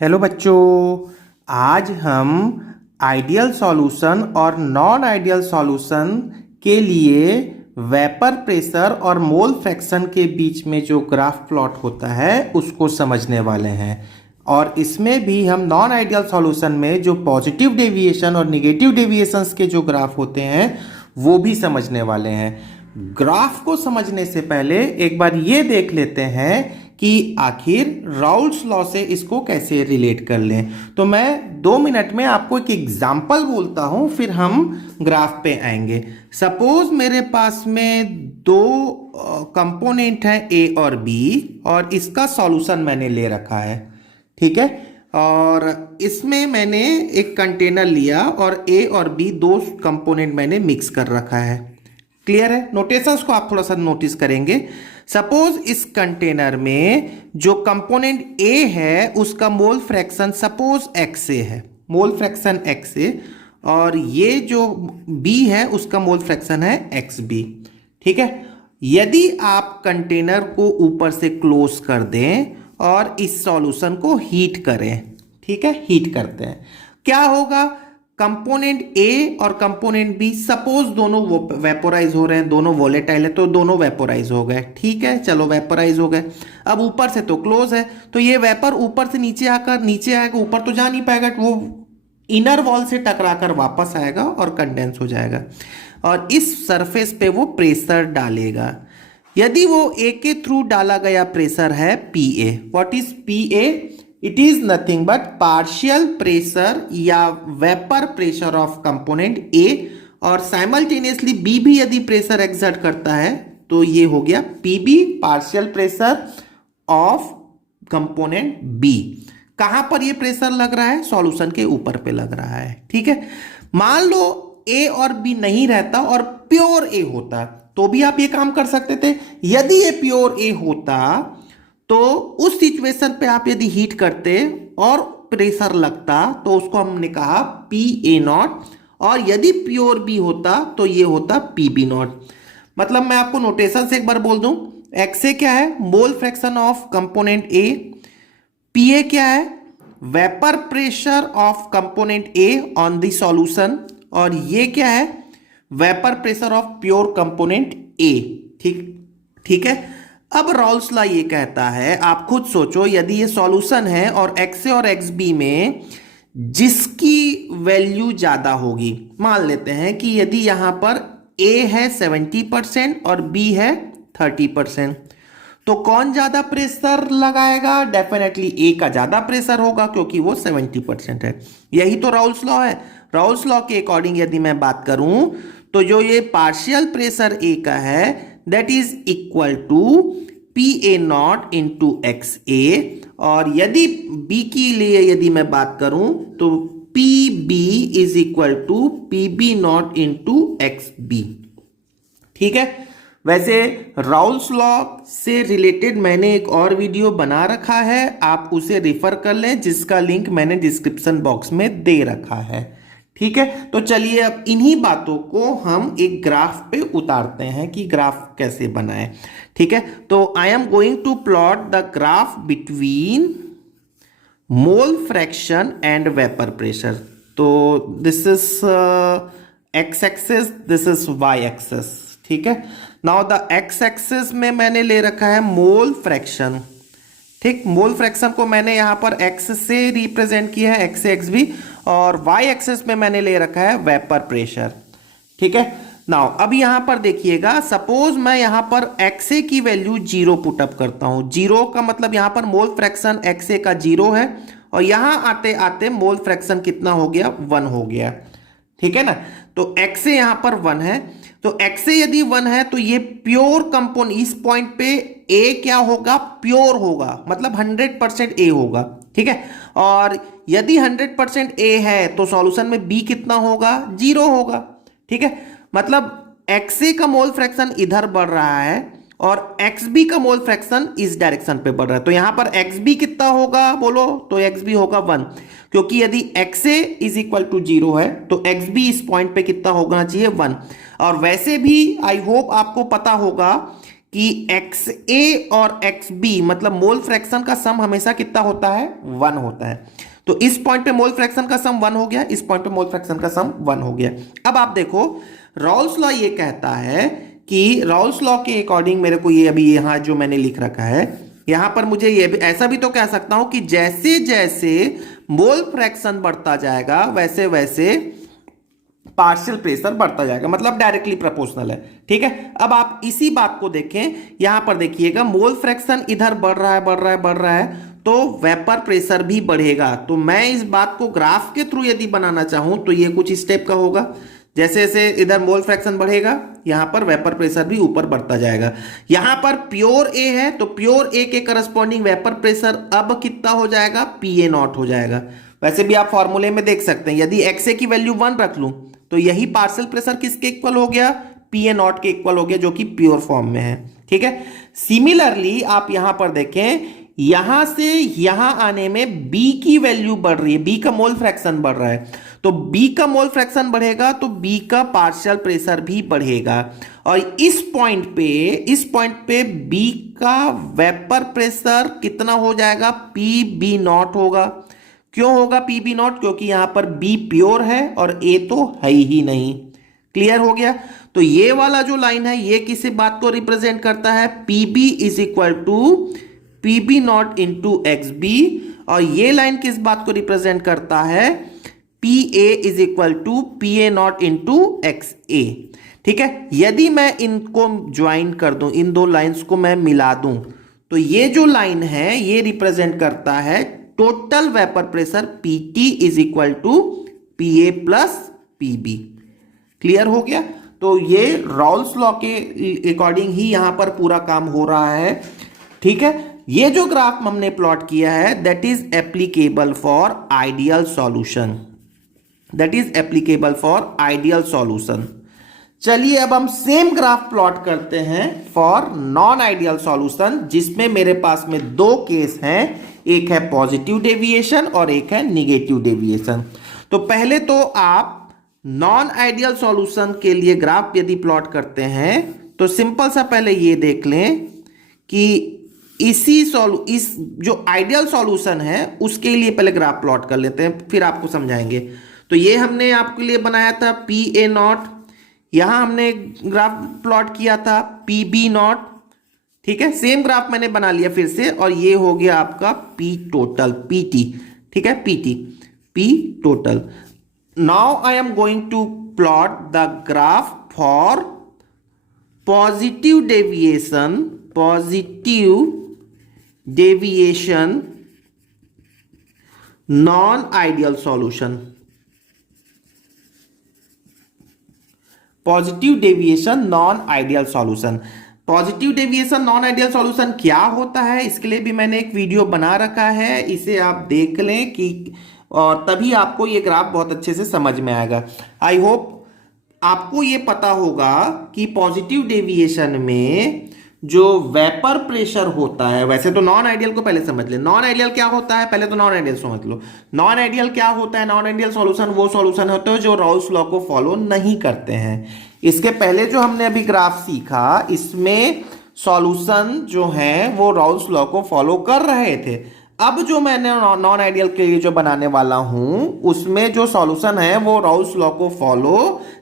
Hello बच्चों, आज हम आइडियल सॉल्यूशन और नॉन आइडियल सॉल्यूशन के लिए वेपर प्रेशर और मोल फ्रैक्शन के बीच में जो ग्राफ प्लॉट होता है उसको समझने वाले हैं। और इसमें भी हम नॉन आइडियल सॉल्यूशन में जो पॉजिटिव डेविएशन और निगेटिव डेविएशंस के जो ग्राफ होते हैं वो भी समझने वाले हैं। ग्राफ को समझने से पहले एक बार ये देख लेते हैं कि आखिर राउल्स लॉ से इसको कैसे रिलेट कर लें। तो मैं 2 मिनट में आपको एक एग्जांपल बोलता हूं, फिर हम ग्राफ पे आएंगे। सपोज मेरे पास में दो कंपोनेंट हैं ए और बी, और इसका सॉल्यूशन मैंने ले रखा है, ठीक है। और इसमें मैंने एक कंटेनर लिया और ए और बी दो कंपोनेंट मैंने मिक्स कर रखा है। क्लियर है? नोटेशंस को आप थोड़ा सा नोटिस करेंगे। सपोज इस कंटेनर में जो कंपोनेंट ए है उसका मोल फ्रैक्शन सपोज एक्स ए है, मोल फ्रैक्शन एक्स ए, और ये जो बी है उसका मोल फ्रैक्शन है एक्स बी, ठीक है। यदि आप कंटेनर को ऊपर से क्लोज कर दें और इस सॉल्यूशन को हीट करें, ठीक है, हीट करते हैं, क्या होगा? कंपोनेंट ए और कंपोनेंट बी सपोज दोनों वेपोराइज हो रहे हैं, दोनों वोलेटाइल है तो दोनों वेपोराइज हो गए, ठीक है, चलो वेपोराइज हो गए। अब ऊपर से तो क्लोज है तो ये वेपर ऊपर से नीचे आकर नीचे आएगा, ऊपर तो जा नहीं पाएगा, वो इनर वॉल से टकराकर वापस आएगा और कंडेंस हो जाएगा, और इस सरफेस पे वो प्रेशर डालेगा। यदि वो ए के थ्रू डाला गया प्रेशर है P A, what is P A? It is nothing but partial pressure या vapour pressure of component A, और साइमल्टेनियसली बी भी यदि प्रेशर एक्सर्ट करता है तो ये हो गया PB, partial pressure of component B. कहां पर ये प्रेशर लग रहा है? सॉल्यूशन के ऊपर पे लग रहा है, ठीक है। मान लो ए और बी नहीं रहता और प्योर ए होता तो भी आप ये काम कर सकते थे। यदि ये प्योर ए होता तो उस सिचुएशन पे आप यदि हीट करते और प्रेशर लगता तो उसको हमने कहा पी ए नॉट, और यदि प्योर बी होता तो ये होता पी बी नॉट। मतलब मैं आपको नोटेशन से एक बार बोल दूं, एक्स ए क्या है? Mole fraction of component A. P A क्या है? Vapour pressure of component A on the solution, और ये क्या है? Vapour pressure of pure component ए, ठीक है। अब राउल्स लॉ ये कहता है, आप खुद सोचो, यदि ये सॉल्यूशन है और एक्स ए और एक्स बी में जिसकी वैल्यू ज्यादा होगी, मान लेते हैं कि यदि यहां पर ए है 70% और बी है 30%, तो कौन ज्यादा प्रेशर लगाएगा? डेफिनेटली ए का ज्यादा प्रेशर होगा क्योंकि वो 70% है। यही तो राउल्स लॉ है। राउल्स लॉ के अकॉर्डिंग यदि मैं बात करूं तो जो ये पार्शियल प्रेशर ए का है that is equal to P A not into x A, और यदि बी के लिए यदि मैं बात करूं तो P B is equal to P B not into x B, ठीक है। वैसे राउल्स लॉ से रिलेटेड मैंने एक और वीडियो बना रखा है, आप उसे रिफर कर लें, जिसका लिंक मैंने डिस्क्रिप्शन बॉक्स में दे रखा है, ठीक है। तो चलिए अब इन्हीं बातों को हम एक ग्राफ पे उतारते हैं कि ग्राफ कैसे बनाएं, ठीक है। तो I am going to plot the graph between mole fraction and vapour pressure. तो this is X axis, this is Y axis, ठीक है। नाउ द एक्स एक्सिस में मैंने ले रखा है मोल फ्रैक्शन, ठीक। मोल फ्रैक्शन को मैंने यहां पर एक्स से रिप्रेजेंट किया है, एक्स एक्स बी, और वाई एक्सिस में मैंने ले रखा है वेपर प्रेशर, ठीक है। नाउ अब यहां पर देखिएगा, सपोज मैं यहां पर एक्स ए की वैल्यू 0 पुटअप करता हूं। 0 का मतलब यहां पर मोल फ्रैक्शन एक्स ए का 0 है, और यहां आते आते मोल फ्रैक्शन कितना हो गया? 1 हो गया, ठीक है ना। तो एक्स ए यहां पर 1 है, तो एक्स ए यदि 1 है तो ये प्योर कंपोनेंट, इस पॉइंट पे ए क्या होगा? प्योर होगा, मतलब 100% ए होगा, ठीक है। और यदि 100% ए है तो सॉल्यूशन में बी कितना होगा? 0 होगा, ठीक है। मतलब एक्स ए का मोल फ्रैक्शन इधर बढ़ रहा है और एक्स बी का मोल फ्रैक्शन इस डायरेक्शन पे बढ़ रहा है, तो यहां पर एक्स बी कितना होगा बोलो? तो एक्स बी होगा 1, क्योंकि यदि X A is equal to 0 है तो एक्स बी इस पॉइंट पे कितना होना चाहिए? 1। और वैसे भी आई होप आपको पता होगा कि XA और XB मतलब मोल फ्रैक्शन का सम हमेशा कितना होता है, 1 होता है। तो इस पॉइंट पे मोल फ्रैक्शन का सम 1 हो गया, इस पॉइंट पे मोल फ्रैक्शन का सम 1 हो गया। अब आप देखो रॉल्स लॉ ये कहता है कि रॉल्स लॉ के अकॉर्डिंग मेरे को ये अभी यहां जो मैंने लिख रखा है, यहां पर मुझे ये भी ऐसा भी तो कह सकता हूं कि जैसे जैसे मोल फ्रैक्शन बढ़ता जाएगा वैसे वैसे पार्शियल प्रेशर बढ़ता जाएगा, मतलब डायरेक्टली प्रोपोर्शनल है। ठीक है, अब आप इसी बात को देखें, यहां पर देखिएगा मोल फ्रैक्शन इधर बढ़ रहा है, बढ़ रहा है, बढ़ रहा है, तो वेपर प्रेशर भी बढ़ेगा। तो मैं इस बात को ग्राफ के थ्रू यदि बनाना चाहूं तो ये कुछ स्टेप का होगा, जैसे जैसे इधर मोल फ्रैक्शन बढ़ेगा यहां पर वेपर प्रेशर भी ऊपर बढ़ता जाएगा। यहां पर प्योर ए है तो प्योर ए के करस्पॉन्डिंग वेपर प्रेशर अब कितना हो जाएगा, PA0 हो जाएगा। वैसे भी आप फॉर्मूले में देख सकते हैं, यदि XA की वैल्यू 1 रख लूं तो यही पार्शियल प्रेशर किसके इक्वल हो गया, PA0 के इक्वल हो गया, जो कि प्योर फॉर्म में है। ठीक है, सिमिलरली आप यहां पर देखें, यहां से यहां आने में B की वैल्यू बढ़ रही है, B का मोल फ्रैक्शन बढ़ रहा है, तो B का मोल फ्रैक्शन बढ़ेगा तो B का पार्शियल प्रेशर भी बढ़ेगा। और इस पॉइंट पे B का वेपर प्रेशर कितना हो जाएगा, PB0 होगा। क्यों होगा PB0, क्योंकि यहां पर B प्योर है और A तो है ही नहीं। क्लियर हो गया। तो ये वाला जो लाइन है ये किसी बात को रिप्रेजेंट करता है, PB is equal to PB0 into XB, और ये लाइन किस बात को रिप्रेजेंट करता है, PA is equal to PA0 into XA। ठीक है, यदि मैं इनको ज्वाइन कर दूं, इन दो लाइंस को मैं मिला दूं, तो ये जो लाइन है ये रिप्रेजेंट करता है total vapour pressure PT is equal to PA plus PB। Clear हो गया। तो ये रॉल्स लॉ के अकॉर्डिंग ही यहां पर पूरा काम हो रहा है। ठीक है, ये जो ग्राफ हमने प्लॉट किया है that is applicable for ideal solution, that is applicable for ideal solution. चलिए अब हम सेम ग्राफ प्लॉट करते हैं फॉर नॉन आइडियल सॉल्यूशन, जिसमें मेरे पास में दो केस हैं, एक है पॉजिटिव डेविएशन और एक है निगेटिव डेविएशन। तो पहले तो आप नॉन आइडियल सॉल्यूशन के लिए ग्राफ यदि प्लॉट करते हैं तो सिंपल सा पहले ये देख लें कि इस जो आइडियल सॉल्यूशन है उसके लिए पहले ग्राफ प्लॉट कर लेते हैं, फिर आपको समझाएंगे। तो ये हमने आपके लिए बनाया था PA0, यहां हमने ग्राफ प्लॉट किया था PB0। ठीक है, सेम ग्राफ मैंने बना लिया फिर से, और ये हो गया आपका P टोटल PT। ठीक है, P total. Now I am going to plot the graph for positive deviation non ideal solution. Positive deviation non ideal solution, positive deviation non ideal solution क्या होता है, इसके लिए भी मैंने एक वीडियो बना रखा है, इसे आप देख लें कि, और तभी आपको ये ग्राफ बहुत अच्छे से समझ में आएगा। आई होप आपको ये पता होगा कि पॉजिटिव डेविएशन में जो वेपर प्रेशर होता है, वैसे तो नॉन आइडियल को पहले समझ ले, नॉन आइडियल क्या होता है, पहले तो नॉन आइडियल समझ लो। नॉन आइडियल क्या होता है, नॉन आइडियल सॉल्यूशन वो सॉल्यूशन होते हैं जो रॉल्स लॉ को फॉलो नहीं करते हैं। इसके पहले जो हमने अभी ग्राफ सीखा, इसमें सॉल्यूशन जो है वो रॉल्स लॉ को फॉलो कर रहे थे। अब जो मैंने नॉन आइडियल के लिए जो बनाने वाला हूं उसमें जो सॉल्यूशन है वो रॉल्स लॉ को फॉलो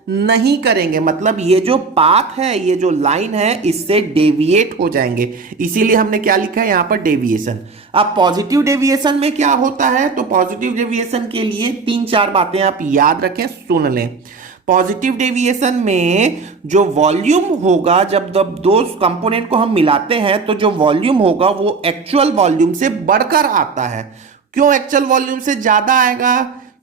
नहीं करेंगे, मतलब ये जो पाथ है, ये जो लाइन है, इससे डेविएट हो जाएंगे, इसीलिए हमने क्या लिखा है यहां पर डेविएशन। अब पॉजिटिव डेविएशन में क्या होता है, तो पॉजिटिव डेविएशन के लिए 3-4 बातें आप याद रखें, सुन लें। पॉजिटिव डेविएशन में जो वॉल्यूम होगा, जब दो कंपोनेंट को हम मिलाते हैं तो जो वॉल्यूम होगा वो एक्चुअल वॉल्यूम से बढ़कर आता है। क्यों एक्चुअल वॉल्यूम से ज्यादा आएगा,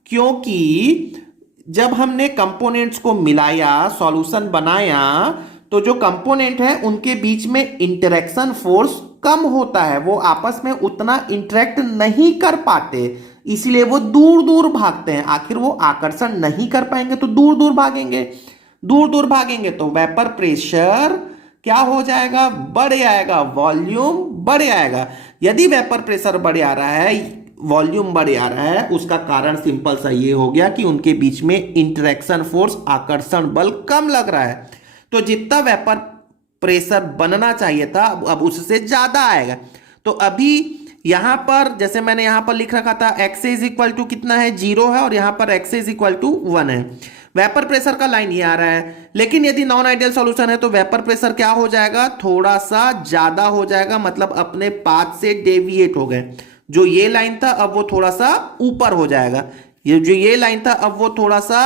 क्योंकि जब हमने कंपोनेंट्स को मिलाया, सॉल्यूशन बनाया, तो जो कंपोनेंट है उनके बीच में इंटरेक्शन फोर्स कम होता है, वो आपस में उतना इंटरेक्ट नहीं कर पाते, इसलिए वो दूर दूर भागते हैं। आखिर वो आकर्षण नहीं कर पाएंगे तो दूर दूर भागेंगे, दूर दूर भागेंगे तो वेपर प्रेशर क्या हो जाएगा, बढ़ आएगा, वॉल्यूम बढ़ आएगा। यदि वेपर प्रेशर बढ़ आ रहा है, वॉल्यूम बढ़ आ रहा है, उसका कारण सिंपल सा ये हो गया कि उनके बीच में इंटरेक्शन फोर्स, आकर्षण बल कम लग रहा है। तो जितना वेपर प्रेशर बनना चाहिए था, अब उससे ज्यादा आएगा। तो अभी यहां पर जैसे मैंने यहां पर लिख रखा था एक्स इज इक्वल टू कितना है, 0 है, और यहां पर एक्स इज इक्वल टू 1 है। वेपर प्रेशर का लाइन ये आ रहा है, लेकिन यदि नॉन आइडियल सॉल्यूशन है तो वेपर प्रेशर क्या हो जाएगा, थोड़ा सा ज्यादा हो जाएगा, मतलब अपने पाथ से डेविएट हो गए। जो ये लाइन था अब वो थोड़ा सा ऊपर हो जाएगा, ये जो ये लाइन था अब वो थोड़ा सा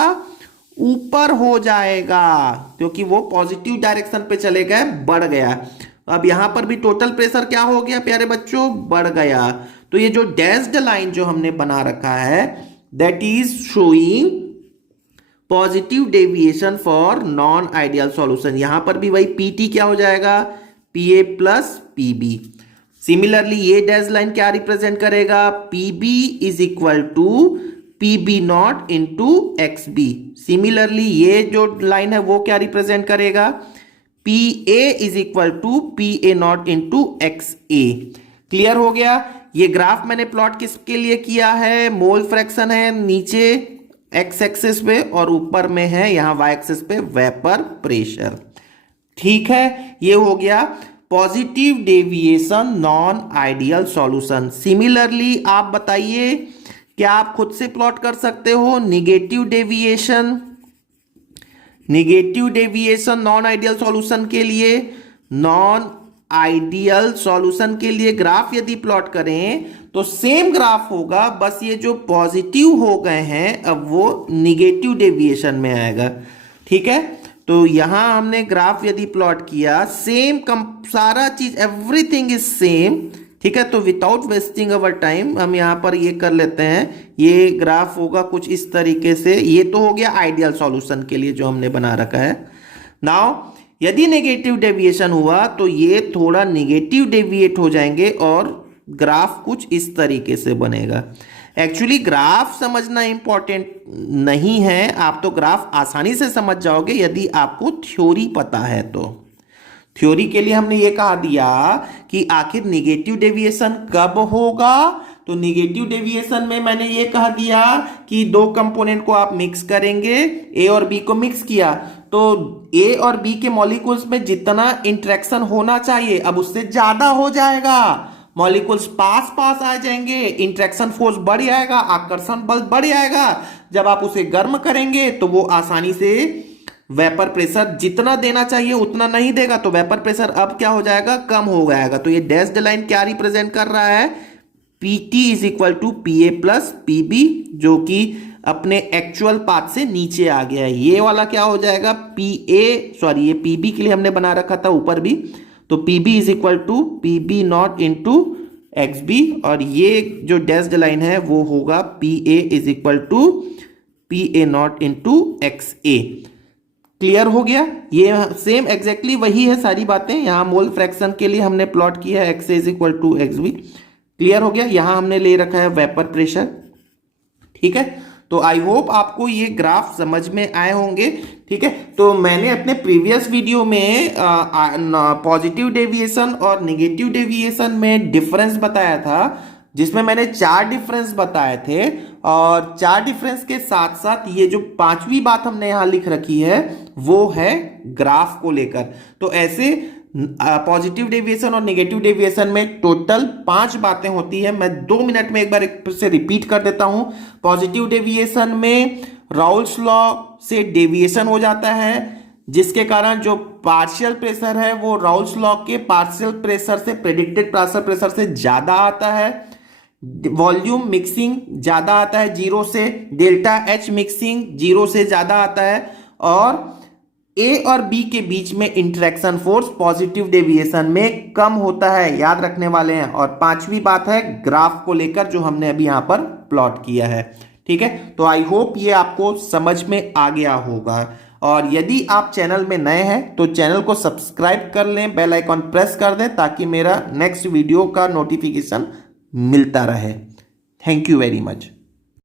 ऊपर हो जाएगा, क्योंकि वो पॉजिटिव डायरेक्शन पे चले गए, बढ़ गया। अब यहां पर भी टोटल प्रेशर क्या हो गया प्यारे बच्चों, बढ़ गया। तो ये जो डैश्ड लाइन जो हमने बना रखा है that is showing positive deviation for non ideal solution. यहां पर भी वही पीटी क्या हो जाएगा, पीए प्लस पीबी। सिमिलरली ये डैश लाइन क्या रिप्रेजेंट करेगा, PB is equal to PB nought into x B. Similarly ये जो लाइन है वो क्या रिप्रेजेंट करेगा, P A is equal to P A not into x A. Clear हो गया। ये ग्राफ मैंने प्लॉट किसके लिए किया है, मोल फ्रैक्शन है नीचे एक्स एक्सिस पे और ऊपर में है यहां वाई एक्सिस पे वेपर प्रेशर। ठीक है, ये हो गया positive deviation non ideal solution. Similarly आप बताइए क्या आप खुद से प्लॉट कर सकते हो negative deviation, negative deviation non ideal solution के लिए, नॉन आइडियल सॉल्यूशन के लिए ग्राफ यदि प्लॉट करें तो सेम ग्राफ होगा, बस ये जो पॉजिटिव हो गए हैं अब वो निगेटिव डेविएशन में आएगा। ठीक है, तो यहां हमने ग्राफ यदि प्लॉट किया सेम सारा चीज एवरीथिंग इज सेम। ठीक है, तो विदाउट वेस्टिंग अवर टाइम हम यहां पर ये कर लेते हैं, ये ग्राफ होगा कुछ इस तरीके से। ये तो हो गया आइडियल सॉल्यूशन के लिए जो हमने बना रखा है। नाउ यदि नेगेटिव डेविएशन हुआ तो ये थोड़ा नेगेटिव डेविएट हो जाएंगे और ग्राफ कुछ इस तरीके से बनेगा। एक्चुअली ग्राफ समझना इंपॉर्टेंट नहीं है, आप तो ग्राफ आसानी से समझ जाओगे यदि आपको थ्योरी पता है तो। थ्योरी के लिए हमने ये कहा दिया कि आखिर नेगेटिव डेविएशन कब होगा, तो नेगेटिव डेविएशन में मैंने ये कहा दिया कि दो कंपोनेंट को आप मिक्स करेंगे, ए और बी को मिक्स किया तो ए और बी के मॉलिक्यूल्स में जितना इंटरेक्शन होना चाहिए अब उससे ज्यादा हो जाएगा, मॉलिक्यूल्स पास पास आ जाएंगे, इंटरेक्शन फोर्स बढ़ जाएगा, आकर्षण बल बढ़ जाएगा। जब आप उसे गर्म करेंगे तो वो आसानी से वेपर प्रेशर जितना देना चाहिए उतना नहीं देगा, तो वेपर प्रेशर अब क्या हो जाएगा, कम हो जाएगा। तो ये डैश्ड लाइन क्या रिप्रेजेंट कर रहा है, PT is equal to P A plus PB, जो कि अपने एक्चुअल पाथ से नीचे आ गया है। ये वाला क्या हो जाएगा, पी ए सॉरी ये पीबी के लिए हमने बना रखा था ऊपर भी, तो PB is equal to PB nought into x B, और ये जो डैश्ड लाइन है वो होगा P A is equal to P A not into x A. Clear हो गया, ये सेम एग्जैक्टली वही है सारी बातें। यहां मोल फ्रैक्शन के लिए हमने प्लॉट किया है x is equal to x B. Clear हो गया, यहां हमने ले रखा है वेपर प्रेशर। ठीक है, तो आई होप आपको ये ग्राफ समझ में आए होंगे। ठीक है, तो मैंने अपने प्रीवियस वीडियो में पॉजिटिव डेविएशन और नेगेटिव डेविएशन में डिफरेंस बताया था, जिसमें मैंने 4 डिफरेंस बताए थे, और 4 डिफरेंस के साथ साथ ये जो 5वीं बात हमने यहां लिख रखी है वो है ग्राफ को लेकर। तो ऐसे पॉजिटिव डेविएशन और नेगेटिव डेविएशन में टोटल 5 बातें होती है। मैं 2 मिनट में एक बार से रिपीट कर देता हूं। पॉजिटिव डेविएशन में राउल्स लॉ से डेविएशन हो जाता है, जिसके कारण जो पार्शियल प्रेशर है वो राउल्स लॉ के पार्शियल प्रेशर से, प्रेडिक्टेड पार्शियल प्रेशर से ज्यादा आता है। वॉल्यूम मिक्सिंग ज्यादा आता है 0 से, डेल्टा एच मिक्सिंग 0 से ज्यादा आता है, और ए और बी के बीच में इंटरेक्शन फोर्स पॉजिटिव डेविएशन में कम होता है, याद रखने वाले हैं। और 5वीं बात है ग्राफ को लेकर जो हमने अभी यहां पर प्लॉट किया है। ठीक है, तो आई होप ये आपको समझ में आ गया होगा। और यदि आप चैनल में नए हैं तो चैनल को सब्सक्राइब कर लें, बेल आइकॉन प्रेस कर दें ताकि मेरा नेक्स्ट वीडियो का नोटिफिकेशन मिलता रहे। Thank you very much.